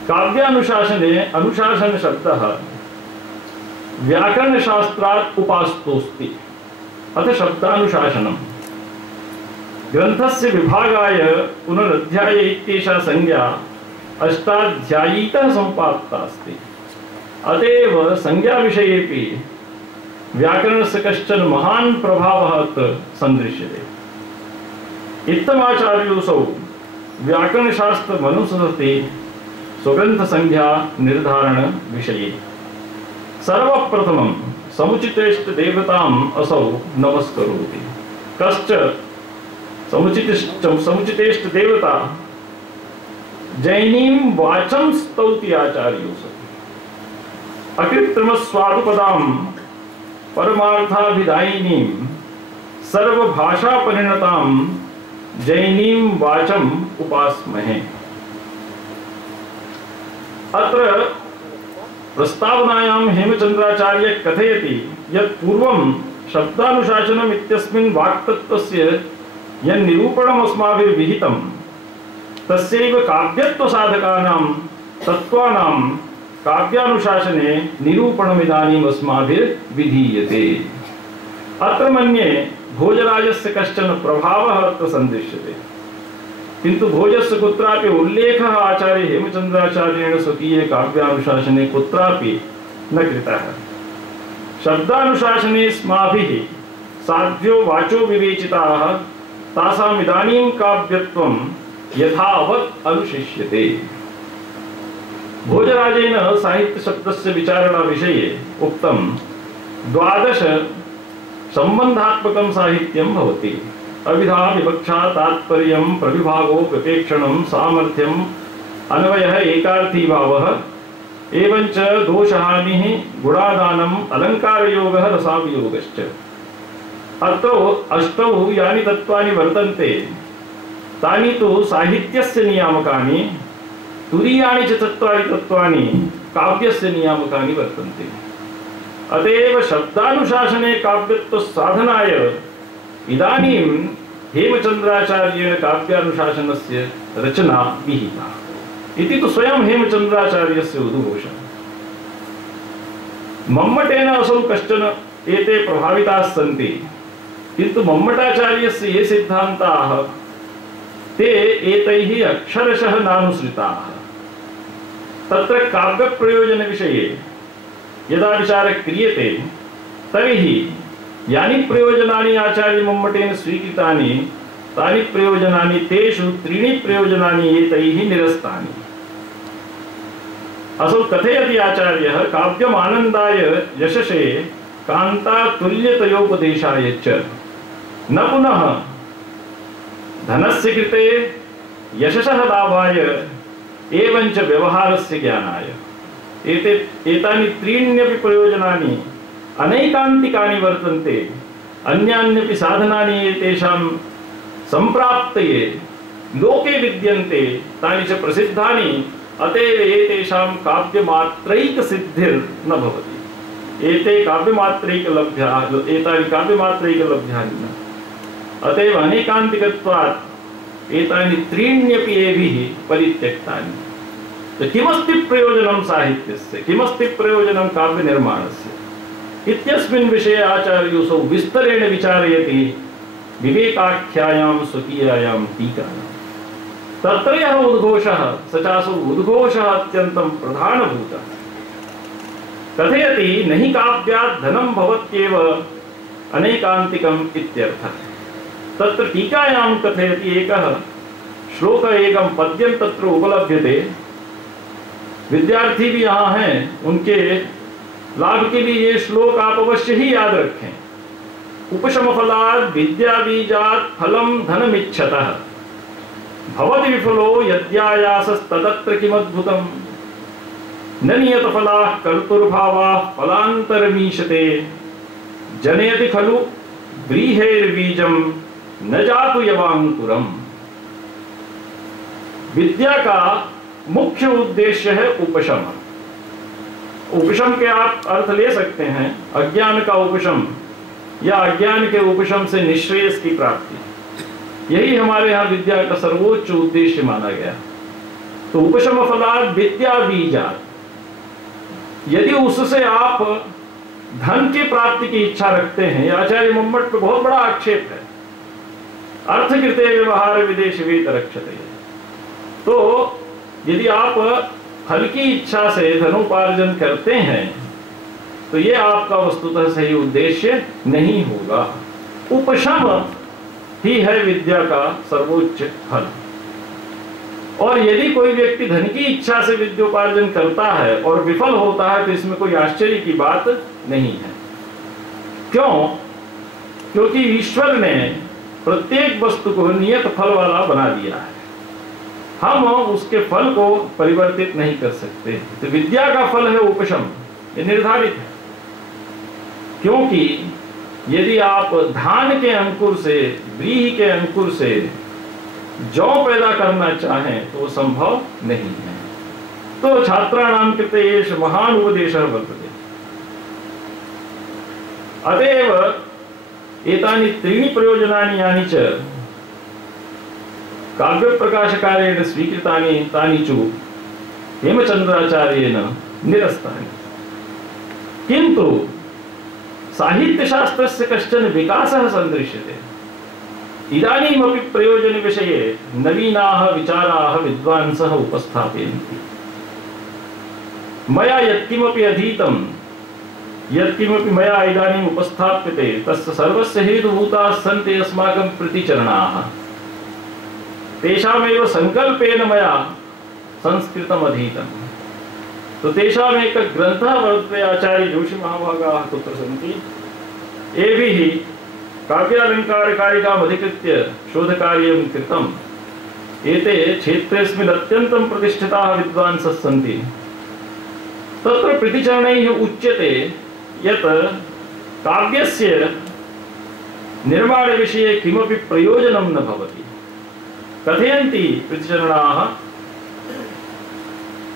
काव्यानुशासने अनुशासन शब्दः व्याकरणशास्त्रात् उपास्तोऽस्ति, अथ शब्दानुशासनम्। ग्रन्थस्य विभागाय पुनरध्याय इत्येषा संज्ञा अष्टाध्यायीतः सम्पादिता अस्ति। अतएव संज्ञाविषयेऽपि व्याकरणस्य कश्चन महान् प्रभावः अत्र सन्दृश्यते। इत्थमाचार्योऽसौ व्याकरणशास्त्रमनुसरति स्वग्रन्थसंज्ञा निर्धारण विषये। सर्वप्रथमं समुचितेष्ट देवताम् असौ नमस्करोति। कश्च समुचितेष्ट देवता जैनीं वाचं स्तौति आचार्योऽसौ। अकृत्रिमस्वादुपदां परमार्थाभिधायिनीं सर्वभाषापरिणतां जैनीं वाचम् उपास्महे। अत्र प्रस्तावनायां हेमचंद्राचार्य कथयति यत् पूर्वं शब्दानुशासनम् इत्यस्मिन् वाक्तत्वस्य यन्निरूपणम् अस्माभिर्विहितं तस्यैव काव्यत्वसाधकानां तत्त्वानां काव्यानुशासने निरूपणमिदानीम् अस्माभिर्विधीयते। अत्र मन्ये भोजराजस्य कश्चन प्रभावः अत्र सन्दृश्यते, किन्तु भोजस्य कुत्रापि उल्लेखः आचार्य हेमचंद्राचार्येण स्वकीये काव्यानुशासने कुत्रापि न कृतः। शब्दानुशासने अस्माभिः साध्यो वाचो विवेचिताः तासाम् इदानीं काव्यत्वं यथावत् अनुशिष्यते। भोजराजेन साहित्य शब्दस्य विचारणा विषये उक्तं 12 संबंधात्मकं साहित्यं भवति। अविधा विवक्षा तात्पर्यं प्रविभागो विपेक्षणं सामर्थ्यम् अन्वयः एकार्थी भावः एवञ्च दोषहानिः गुणादानम् अलङ्कारयोगः रसावियोगश्च। अत्र 8 यानि तत्त्वानि वर्तन्ते तानि तु साहित्यस्य नियामकानि, तुरीयानि च 4 तत्त्वानि काव्यस्य नियामकानि वर्तन्ते। अतएव शब्दानुशासने काव्यत्व साधनाय इदानीं हेमचंद्राचार्येण काव्यानुशासनस्य रचना विहिता इति तु स्वयं हेमचंद्राचार्यस्य उद्घोषः। मम्मटेन असौ कश्चन एते प्रभाविताः सन्ति, किन्तु मम्मटाचार्यस्य ये सिद्धान्ताः ते एतैः अक्षरशः नानुसृताः। तत्र काव्यप्रयोजनविषये यदा विचारः क्रियते तर्हि यानि प्रयोजनानि आचार्य मम्मटेन स्वीकृतानि तानि प्रयोजनानि तेषु 3 प्रयोजनानि एतैः निरस्तानि। असौ कथयति आचार्यः काव्यम् आनन्दाय यशसे कान्तातुल्यतयोपदेशाय च न पुनः धनस्य कृते यशसः लाभाय एवञ्च व्यवहारस्य ज्ञानाय। एतानि 3 प्रयोजनानि अनैकान्तिकानि वर्तन्ते। अन्यान्यपि साधनानि एतेषां सम्प्राप्तये लोके विद्यन्ते तानि च प्रसिद्धानि। अतएव एतेषां काव्यमात्रैकसिद्धिर्न भवति। एतानि काव्यमात्रैकलभ्यानि न। अतएव अनेकान्तिकत्वात् एतानि 3 एभिः परित्यक्तानि। तो किमस्ति प्रयोजनं साहित्यस्य, किमस्ति प्रयोजनं काव्यनिर्माणस्य इत्यस्मिन् विषये आचार्योऽसौ विस्तरेण विचारयति विवेकाख्यायां स्वकीयायां टीकायां। तत्र यः उद्घोषः स चासौ उद्घोषः अत्यन्तं प्रधानभूतः। कथयति न हि काव्यात् धनं भवत्येव अनेकान्तिकम् इत्यर्थः। तत्र टीकायां कथयति एकः श्लोक एकं पद्यं तत्र उपलभ्यते। विद्यार्थी भी यहाँ हैं, उनके लाभ के लिए ये श्लोक आप अवश्य ही याद रखें। उपशम फलात् विद्या बीजात् फलम धनमिच्छतः भवति विफलो यद्यायासस्तदत्र किमद्भुतम् न नियत फलाः कर्तुर्भावाः फलान्तरमीशते जनयति खलु व्रीहेर्बीजं न जातु यवांकुरम्। विद्या का मुख्य उद्देश्य है उपशम। उपशम के आप अर्थ ले सकते हैं अज्ञान का उपशम या अज्ञान के उपशम से निश्रेयस की प्राप्ति। यही हमारे यहाँ विद्या का सर्वोच्च उद्देश्य माना गया। तो उपशम फलात् विद्या बीजात्, यदि उससे आप धन की प्राप्ति की इच्छा रखते हैं, आचार्य मम्मट पे बहुत बड़ा आक्षेप है। अर्थकृते व्यवहार विदेश वेत रक्षते। तो यदि आप फल की इच्छा से धनोपार्जन करते हैं तो ये आपका वस्तुतः सही उद्देश्य नहीं होगा। उपशम ही है विद्या का सर्वोच्च फल। और यदि कोई व्यक्ति धन की इच्छा से विद्योपार्जन करता है और विफल होता है तो इसमें कोई आश्चर्य की बात नहीं है। क्यों? क्योंकि ईश्वर ने प्रत्येक वस्तु को नियत फल वाला बना दिया है, हम उसके फल को परिवर्तित नहीं कर सकते। तो विद्या का फल है उपशम, ये निर्धारित है। क्योंकि यदि आप धान के अंकुर से, व्रीहि के अंकुर से जौ पैदा करना चाहें तो वो संभव नहीं है। तो छात्राणां कृते एष महान उपदेशः वर्तते। अतएव एतानि त्रीणि प्रयोजनानि यानि च काव्यप्रकाशकारेण स्वीकृतानि तानि चु हेमचंद्राचार्येण निरस्तानि। किन्तु साहित्यशास्त्रस्य कश्चन विकासः सन्दृश्यते। इदानीमपि प्रयोजन विषये नवीनाः विचाराः विद्वांसः उपस्थापयन्ति। मया यत्किमपि अधीतं, यत्किमपि मया इदानीम् उपस्थाप्यते तस्य सर्वस्य हेतुभूताः सन्ति अस्माकं प्रतिचरणाः। तेषामेव संकल्पेन मया संस्कृतम् अधीतं। तो तेषाम् एकः ग्रन्थः वर्तते, आचार्य जोशी महाभागाः तत्र सन्ति। एभिः काव्यालङ्कारकारिकाम् अधिकृत्य शोधकार्यं कृतम्। एते क्षेत्रेऽस्मिन् अत्यन्तं प्रतिष्ठिताः विद्वांसः सन्ति। तत्र प्रतिचरणैः उच्यते यत् काव्यस्य निर्माणविषये किमपि प्रयोजनं न भवति। कथयन्ति प्रतिचरणाः,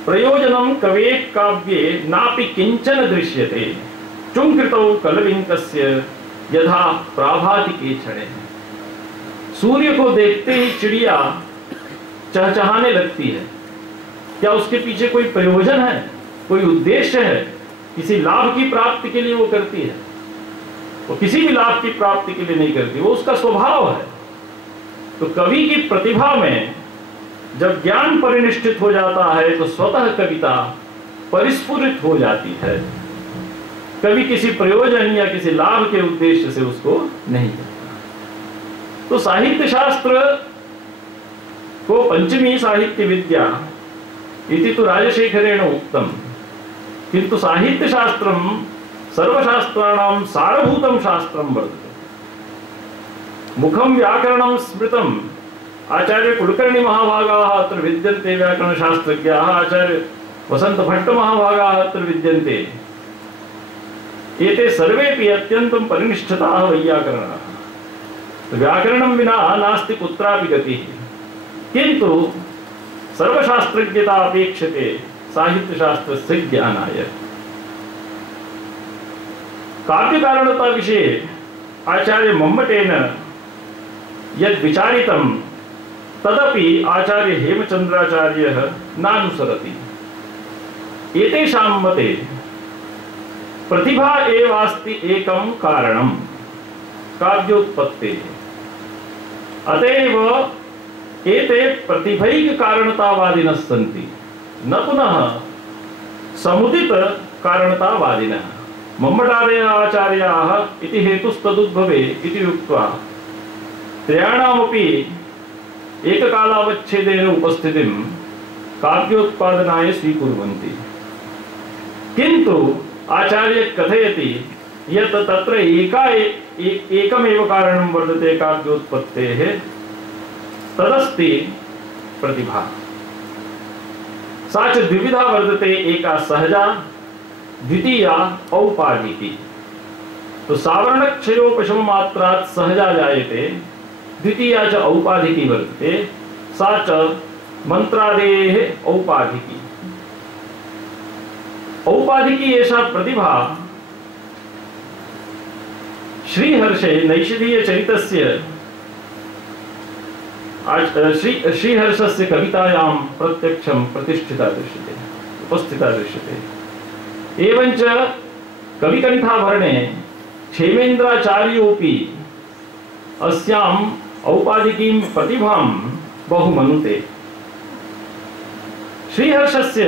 प्रयोजनं कवेः काव्ये नापि किंचन दृश्यते, चुंकृतौ कलविंकस्य यथा प्राभातिके क्षणे। सूर्य को देखते ही चिड़िया चहचहाने लगती है, क्या उसके पीछे कोई प्रयोजन है, कोई उद्देश्य है? किसी लाभ की प्राप्ति के लिए वो करती है? वो किसी भी लाभ की प्राप्ति के लिए नहीं करती, वो उसका स्वभाव है। तो कवि की प्रतिभा में जब ज्ञान परिनिष्ठित हो जाता है तो स्वतः कविता परिस्फुरित हो जाती है। कभी किसी प्रयोजन या किसी लाभ के उद्देश्य से उसको नहीं करता। तो साहित्य शास्त्र को पंचमी साहित्य विद्या इति तु राजशेखरेण उक्तम, किंतु साहित्य शास्त्रम सर्वशास्त्राणां सारभूतं शास्त्रं वर्तते। मुखम व्याकरणं स्मृतम्। आचार्य कुलकर्णी महाभागाः अत्र विद्यन्ते, व्याकरणशास्त्रज्ञाः आचार्य वसंत भट्ट महाभागाः अत्र विद्यन्ते। एते सर्वेपि अत्यन्तं परिनिष्ठिताः वैयाकरणाः। व्याकरणं विना नास्ति कुत्रापि गतिः, किन्तु सर्वशास्त्रज्ञता अपेक्षते साहित्यशास्त्रस्य ज्ञानाय। काव्यकारणता विषये आचार्य मम्मटेन यद् विचारितं तदपि आचार्य हेमचंद्राचार्यः नानुसरति। एतेषां मते प्रतिभा एव अस्ति एकं कारणं काव्योत्पत्तेः। अतएव एते प्रतिभैक कारणतावादिनः सन्ति, न पुनः समुदित कारणतावादिनः। मम्मटादयः आचार्याः इति हेतुस्तदुद्भवे इति उक्त्वा त्रयाणामपि एककालावच्छेदेन उपस्थितिं काव्योत्पादनाय स्वीकुर्वन्ति। किन्तु आचार्य कथयति यत् तत्र एकमेव कारणं वर्तते काव्योत्पत्तेः, तदस्ति प्रतिभा। सा च द्विविधा वर्तते, एका सहजा, द्वितीया औपाधिकी। तो सावर्णक्षयोपशम मात्रात् सहजा जायते, द्वितीया च औपाधिकी वर्तते, सा च मंत्रादेः औपाधिकी। औपाधिकी एषा प्रतिभा श्रीहर्षे नैषधीय चरितस्य श्रीहर्षस्य कवितायां प्रत्यक्षं प्रतिष्ठिता दृश्यते, उपस्थिता दृश्यते। एवञ्च कविकण्ठाभरणे क्षेमेन्द्राचार्योऽपि अस्याम् औपाधिकीं प्रतिभां बहु मनुते। श्रीहर्षस्य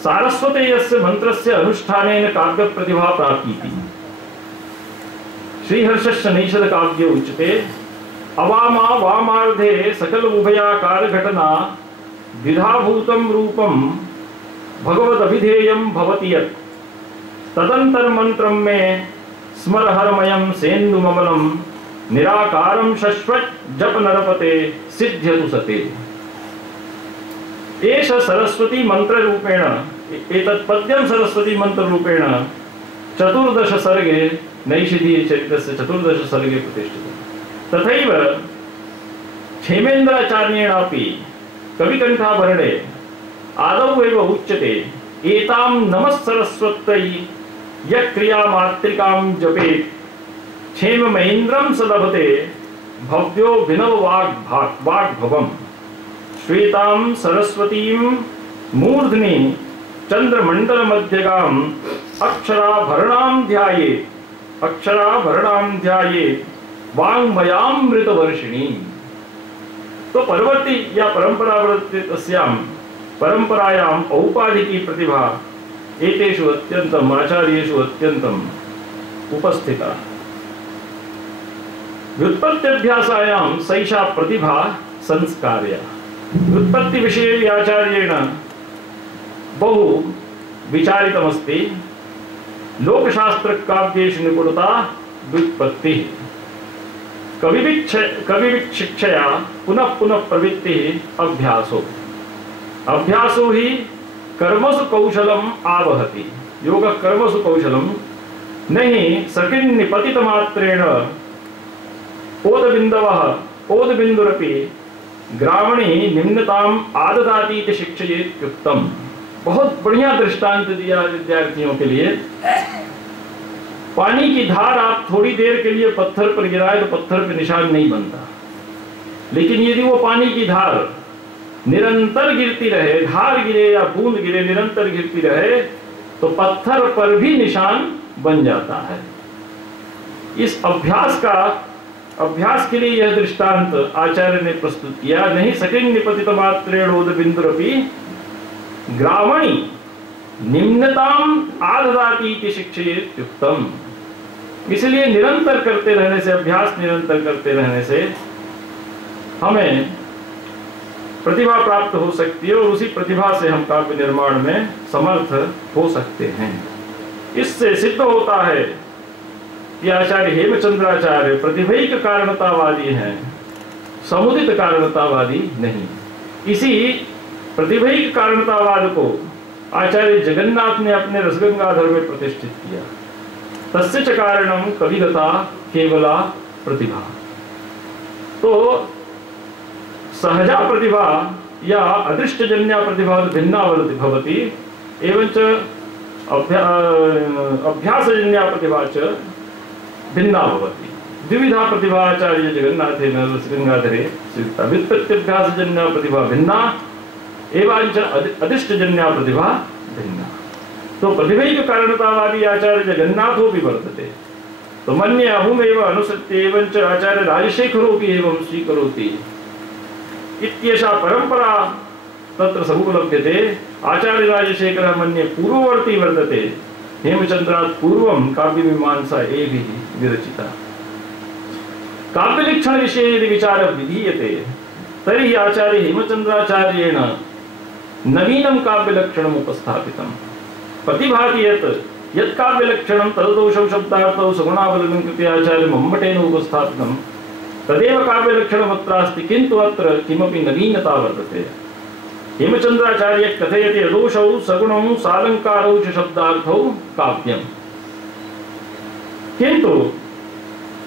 सारस्वतेयस्य मंत्रस्य अनुष्ठानेन काव्य प्रतिभा प्राप्ति। श्रीहर्षस्य नैषध काव्ये उच्यते, अवामा वामार्धे सकल उभयाकार घटना द्विधाभूतं रूपं भगवदभिधेयं भवति यत् तदंतर मंत्रं में स्मरहरमयं सेन्दुममलं निराकारं शश्वत् जप नरपते सिद्ध्यतु सते। एष सरस्वती मंत्र रूपेण, एतत् पद्यं सरस्वती मंत्र रूपेण 14 सर्गे नैषधीय चरितस्य 14 सर्गे प्रतिष्ठितम्। तथैव क्षेमेन्द्राचार्येणापि कविकण्ठाभरणे आदौ एव उच्यते एतां नमः सरस्वत्यै यः क्रियामात्रिकां जपेत् क्षेममेन्द्रं स लभते भव्यो विनव वाग्भवम्। श्वेतां सरस्वतीं मूर्ध्नि चंद्रमंडलमध्यगाम् अक्षराभरणां ध्यायेत् वाङ्मयामृतवर्षिणी। तो परवर्ती या परंपरायां औपाधिकी प्रतिभा एतेषु अत्यन्तम् आचार्येषु अत्यन्तम् उपस्थिता। व्युत्पत्त्यभ्यासायां सैषा प्रतिभा संस्कार्या। व्युत्पत्ति विषये आचार्येण बहु विचारितमस्ति। लोकशास्त्र काव्येषु निपुणता व्युत्पत्ति, कविशिक्षया पुनः पुनः प्रवृत्ति अभ्यासो। अभ्यासो ही कर्मसु कौशलम आवहति। योग कर्मसु कौशलम नहीं सकिन्निपतित मात्रेण ओदबिन्दुरपि ग्रामणी निम्नताम आददाति इति शिक्षयेत् युक्तम्। बहुत बढ़िया दृष्टांत दिया विद्यार्थियों के लिए। पानी की धार आप थोड़ी देर के लिए पत्थर पर गिराए तो पत्थर पर निशान नहीं बनता, लेकिन यदि वो पानी की धार निरंतर गिरती रहे, धार गिरे या बूंद गिरे निरंतर गिरती रहे, तो पत्थर पर भी निशान बन जाता है। इस अभ्यास के लिए यह दृष्टांत आचार्य ने प्रस्तुत किया। नहीं सकिन निपतित मात्रेण ओदबिन्दुरपि ग्रामणी निम्नताम आददाति इति शिक्षयेत् युक्तम्। इसलिए निरंतर करते रहने से, अभ्यास निरंतर करते रहने से हमें प्रतिभा प्राप्त हो सकती है और उसी प्रतिभा से हम काव्य निर्माण में समर्थ हो सकते हैं। इससे सिद्ध होता है कि आचार्य हेमचंद्राचार्य प्रतिभैक कारणतावादी हैं, समुदित कारणतावादी नहीं। इसी प्रतिभैक कारणतावाद को आचार्य जगन्नाथ ने अपने रसगंगाधर में प्रतिष्ठित किया। तस्य च कारणम कविगता केवला प्रतिभा। तो सहजा प्रतिभा या अदृष्टजन्या प्रतिभा भिन्ना भवति, एवं च अभ्यासजन्या प्रतिभा च भिन्ना भवति। द्विविधा प्रतिभा आचार्य जगन्नाथेन रसगंगाधरे स्वीकृता। व्युत्पत्त्यभ्यासजन्या प्रतिभा भिन्ना एवं च अदृष्टजन्या प्रतिभा भिन्ना। तो प्रतिभैक कारणतावादी आचार्य जगन्नाथो भी वर्तते। तो मन्ये अहुमेव अनुसत्य एवं च आचार्य राजशेखरोपि एवं स्वीकरोति इत्येषा परंपरा तत्र समुपलभ्यते। आचार्य राजशेखरः मन्ये पूर्ववर्ती वर्तते। हेमचंद्रात् पूर्वं काव्यमीमांसा एभिः विरचिता। काव्यलिक्षण विषये यदि विचारः विधीयते तर्हि आचार्य हेमचंद्राचार्येण नवीनं काव्यलक्षणम् उपस्थापितम्। प्रतिभाति यत् काव्यलक्षणं तददोषौ शब्दार्थौ सगुणावलनं कृते आचार्य मम्मटेन उपस्थापितं तदेव काव्यलक्षणमत्रास्ति, किन्तु अत्र किमपि नवीनता वर्तते। हेमचंद्राचार्य कथयति यदोषौ सगुणौ सालंकारौ च शब्दार्थौ काव्यम्, किन्तु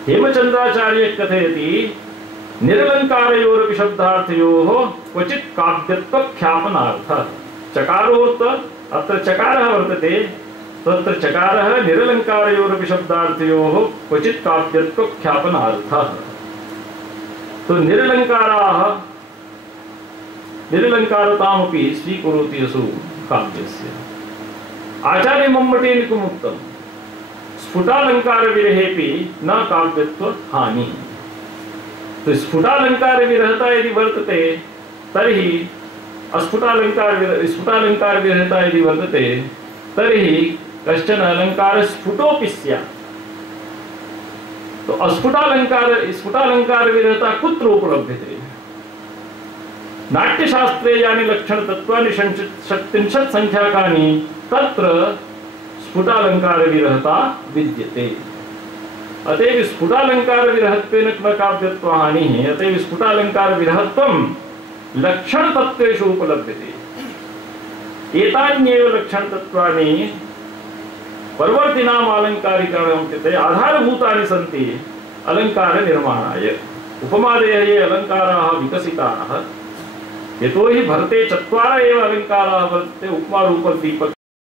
हेमचंद्राचार्य कथयति निरलंकारयोरपि शब्दार्थयोः क्वचित् काव्यत्वख्यापनार्थः। चकारोत् अत्र चकारः वर्तते, तत्र चकारः निरलंकारयोरपि शब्दार्थयोः क्वचित् काव्यत्वख्यापनार्थः। तो निरलंकारतामपि स्वीकरोति असौ काव्यस्य। आचार्य मम्मटेन किमुक्तं स्फुटालंकार विरहेपि न काव्यत्व हानि। तो स्फुटालंकार विरहता यदि वर्तते तर्हि स्फुटालंकार विरहता यदि वर्तते तर्हि कश्चन अलंकार स्फुटोपि स्यात्। तो स्फुटालंकार विरहता कुत्र उपलभ्यते? नाट्यशास्त्रे यानि लक्षण तत्वानि 37 संख्याकानि तत्र स्फुटालंकार विरहता विद्यते। अतएव स्फुटालंकार विरहत्वेन न काव्यत्व हानि है। अतएव स्फुटालंकार विरहत्वम लक्षण तत्वेषु उपलभ्यते। एतान्येव लक्षण तत्वानि परवर्तिनाम अलंकारिकरणं कृते आधारभूतानि सन्ति अलंकार निर्माणाय। उपमादयः ये अलंकाराः विकसिताः यतो हि भरते चत्वारः एव अलंकाराः वर्तन्ते उपमा रूप दीपक